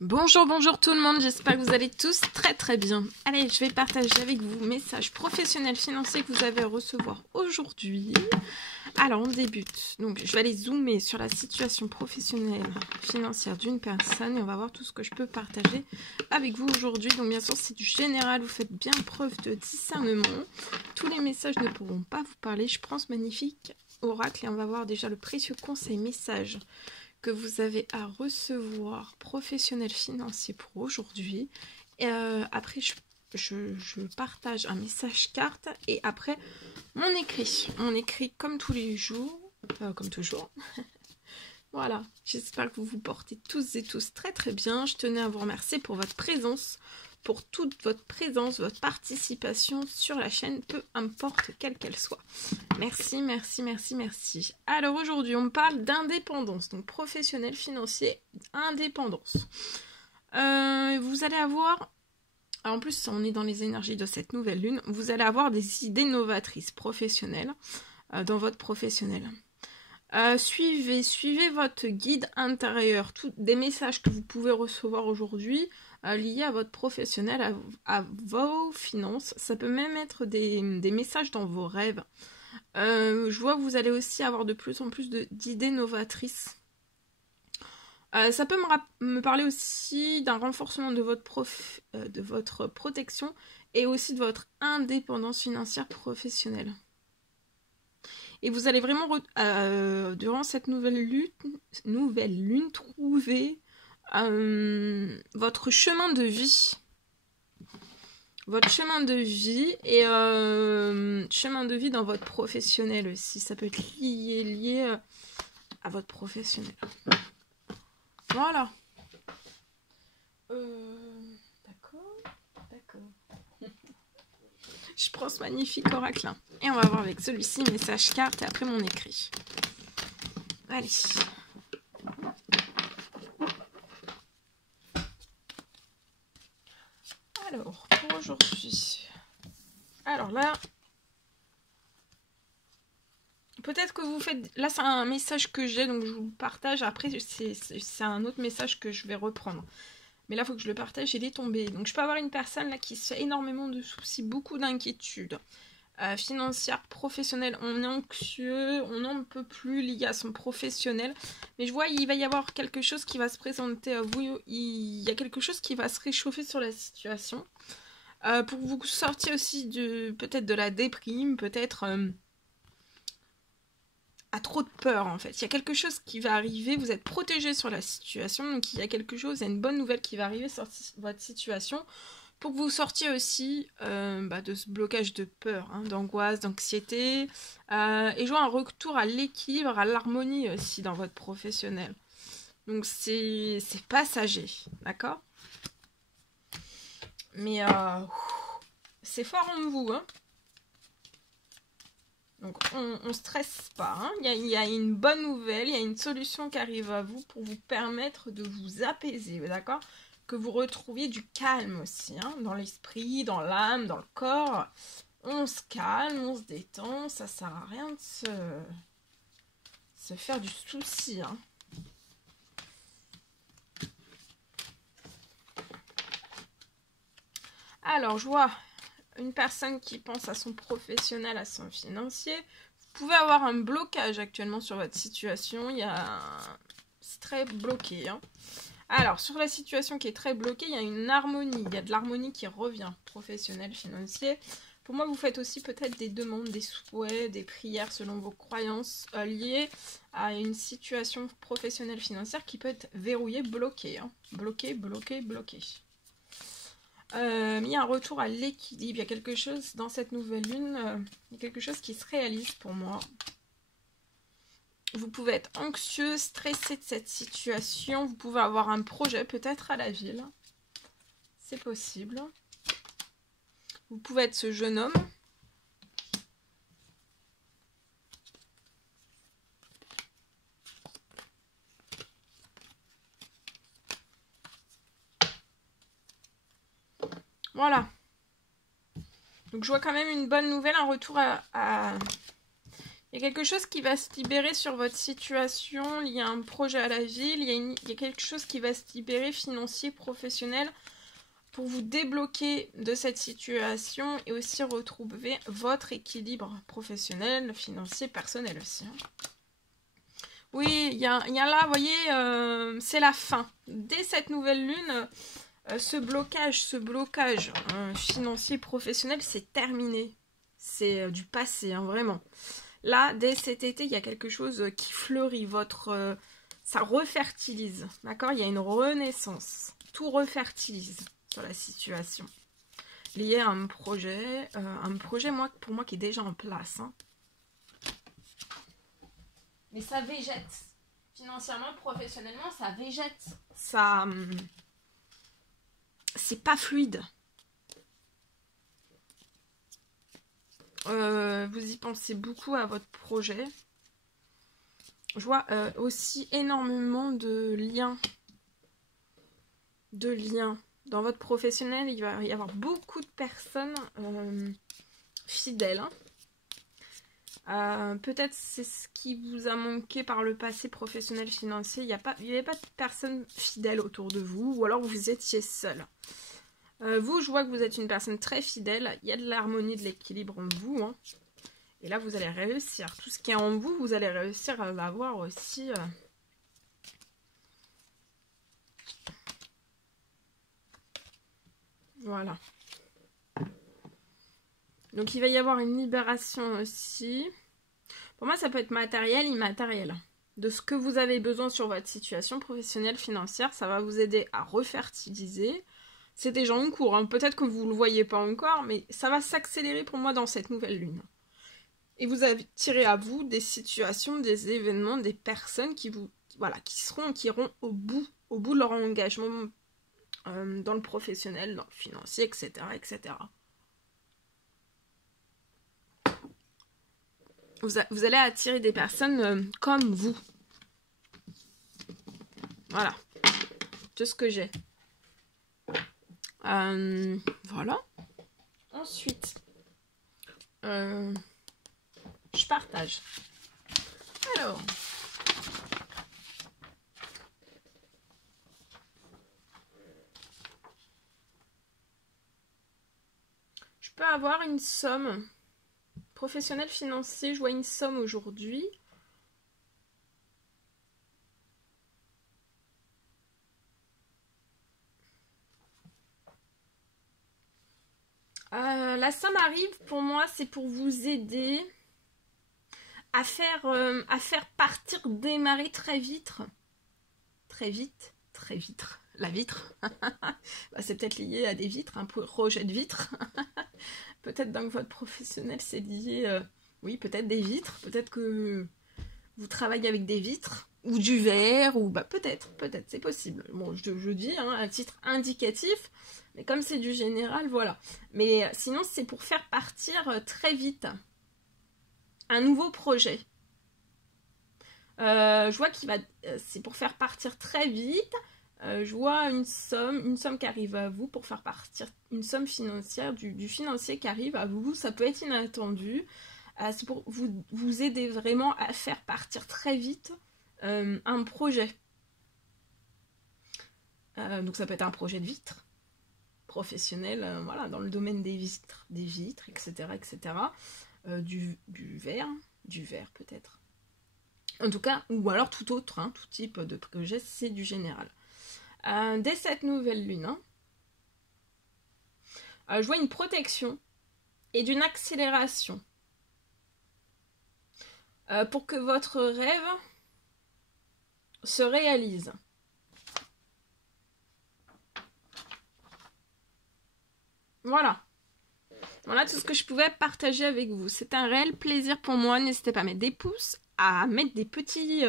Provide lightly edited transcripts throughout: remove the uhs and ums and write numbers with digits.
Bonjour, bonjour tout le monde, j'espère que vous allez tous très bien. Allez, je vais partager avec vous messages professionnels financiers que vous avez à recevoir aujourd'hui. Alors, on débute. Donc, je vais aller zoomer sur la situation professionnelle financière d'une personne et on va voir tout ce que je peux partager avec vous aujourd'hui. Donc, bien sûr, c'est du général, vous faites bien preuve de discernement. Tous les messages ne pourront pas vous parler. Je prends ce magnifique oracle et on va voir déjà le précieux conseil message que vous avez à recevoir professionnel financier pour aujourd'hui. Après, je partage un message carte et après, mon écrit comme tous les jours, comme toujours. Voilà, j'espère que vous vous portez tous et tous très bien. Je tenais à vous remercier pour votre présence, pour toute votre présence, votre participation sur la chaîne, peu importe quelle qu'elle soit. Merci. Alors aujourd'hui, on parle d'indépendance, donc professionnel, financier, indépendance. Vous allez avoir, alors en plus on est dans les énergies de cette nouvelle lune, vous allez avoir des idées novatrices professionnelles dans votre professionnel. Suivez votre guide intérieur, des messages que vous pouvez recevoir aujourd'hui liés à votre professionnel, à vos finances. Ça peut même être des messages dans vos rêves. Je vois que vous allez aussi avoir de plus en plus d'idées novatrices. Ça peut me parler aussi d'un renforcement de votre protection et aussi de votre indépendance financière professionnelle. Et vous allez vraiment, durant cette nouvelle lune, trouver votre chemin de vie. Votre chemin de vie et chemin de vie dans votre professionnel aussi. Ça peut être lié à votre professionnel. Voilà. D'accord. Je prends ce magnifique oracle là. Et on va voir avec celui-ci, message carte et après mon écrit. Allez. Alors, pour aujourd'hui. Alors là, peut-être que vous faites... Là, c'est un message que j'ai, donc je vous le partage. Après, c'est un autre message que je vais reprendre. Mais là, il faut que je le partage, il est tombé. Donc, je peux avoir une personne là qui se fait énormément de soucis, beaucoup d'inquiétudes financières, professionnelles. On est anxieux, on n'en peut plus lié à son professionnel. Mais je vois, il va y avoir quelque chose qui va se présenter à vous. Il y a quelque chose qui va se réchauffer sur la situation. Pour que vous sortiez aussi peut-être de la déprime, peut-être... a trop de peur en fait. Il y a quelque chose qui va arriver, vous êtes protégé sur la situation, donc il y a quelque chose, il y a une bonne nouvelle qui va arriver sur votre situation pour que vous sortiez aussi de ce blocage de peur, d'angoisse, d'anxiété, et jouer un retour à l'équilibre, à l'harmonie aussi dans votre professionnel. Donc c'est passager, d'accord? Mais c'est fort en vous, hein. Donc, on ne stresse pas. Il y a une bonne nouvelle, il y a une solution qui arrive à vous pour vous permettre de vous apaiser, d'accord? Que vous retrouviez du calme aussi, dans l'esprit, dans l'âme, dans le corps. On se calme, on se détend, ça sert à rien de se faire du souci, Alors, je vois une personne qui pense à son professionnel, à son financier. Vous pouvez avoir un blocage actuellement sur votre situation. C'est très bloqué. Alors, sur la situation qui est très bloquée, il y a une harmonie. Il y a de l'harmonie qui revient, professionnel, financier. Pour moi, vous faites aussi peut-être des demandes, des souhaits, des prières selon vos croyances liées à une situation professionnelle financière qui peut être verrouillée, bloquée. Bloquée. Il y a un retour à l'équilibre, il y a quelque chose dans cette nouvelle lune, il y a quelque chose qui se réalise pour moi. Vous pouvez être anxieux, stressé de cette situation, vous pouvez avoir un projet peut-être à la ville, c'est possible. Vous pouvez être ce jeune homme. Voilà. Donc je vois quand même une bonne nouvelle, un retour à Il y a quelque chose qui va se libérer sur votre situation. Il y a un projet à la ville. Il y a quelque chose qui va se libérer, financier, professionnel, pour vous débloquer de cette situation et aussi retrouver votre équilibre professionnel, financier, personnel aussi. Oui, il y a là, vous voyez, c'est la fin. Dès cette nouvelle lune, ce blocage financier, professionnel, c'est terminé. C'est du passé, hein, vraiment. Là, dès cet été, il y a quelque chose qui fleurit. Ça refertilise, d'accord? Il y a une renaissance. Tout refertilise sur la situation. Lié à un projet, pour moi, qui est déjà en place. Hein. Mais ça végète. Financièrement, professionnellement, ça végète. Ça... c'est pas fluide. Vous y pensez beaucoup à votre projet. Je vois aussi énormément de liens. Dans votre professionnel, il va y avoir beaucoup de personnes fidèles. Hein. Peut-être c'est ce qui vous a manqué par le passé professionnel financier. Il n'y avait pas de personnes fidèles autour de vous, ou alors vous étiez seul. Vous, je vois que vous êtes une personne très fidèle. Il y a de l'harmonie, de l'équilibre en vous. Hein. Et là, vous allez réussir. Tout ce qui est en vous, vous allez réussir à l'avoir aussi. Voilà. Donc, il va y avoir une libération aussi. Pour moi, ça peut être matériel, immatériel. De ce que vous avez besoin sur votre situation professionnelle, financière, ça va vous aider à refertiliser. C'est déjà en cours, hein. Peut-être que vous ne le voyez pas encore, mais ça va s'accélérer pour moi dans cette nouvelle lune. Et vous attirez à vous des situations, des événements, des personnes qui iront au bout de leur engagement dans le professionnel, dans le financier, etc. etc. Vous allez attirer des personnes comme vous. Voilà. Tout ce que j'ai. Voilà. Ensuite, je partage. Alors, je peux avoir une somme professionnelle financière. Je vois une somme aujourd'hui. La somme arrive pour moi, c'est pour vous aider à faire démarrer très vite. La vitre. Bah, c'est peut-être lié à des vitres, un projet de vitres. Peut-être dans votre professionnel, c'est lié, oui, peut-être des vitres. Peut-être que vous travaillez avec des vitres ou du verre, ou bah peut-être, c'est possible. Bon, je dis hein, à titre indicatif, mais comme c'est du général, voilà. Mais sinon, c'est pour faire partir très vite un nouveau projet. Je vois c'est pour faire partir très vite. Je vois une somme qui arrive à vous pour faire partir une somme financière, du financier qui arrive à vous. Ça peut être inattendu. C'est pour vous aider vraiment à faire partir très vite un projet. Donc ça peut être un projet de vitre professionnel, voilà, dans le domaine des vitres, etc. etc. Du verre peut-être. En tout cas, ou alors tout autre, hein, tout type de projet, c'est du général. Dès cette nouvelle lune, hein, je vois une protection et d'une accélération pour que votre rêve se réalise. Voilà. Voilà tout ce que je pouvais partager avec vous. C'est un réel plaisir pour moi. N'hésitez pas à mettre des pouces, à mettre des petits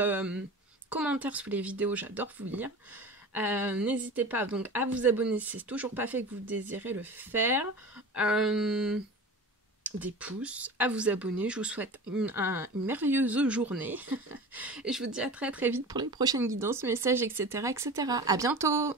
commentaires sous les vidéos. J'adore vous lire. N'hésitez pas donc à vous abonner si c'est toujours pas fait que vous désirez le faire. Des pouces, à vous abonner. Je vous souhaite une merveilleuse journée. Et je vous dis à très très vite pour les prochaines guidances, messages, etc. etc. À bientôt!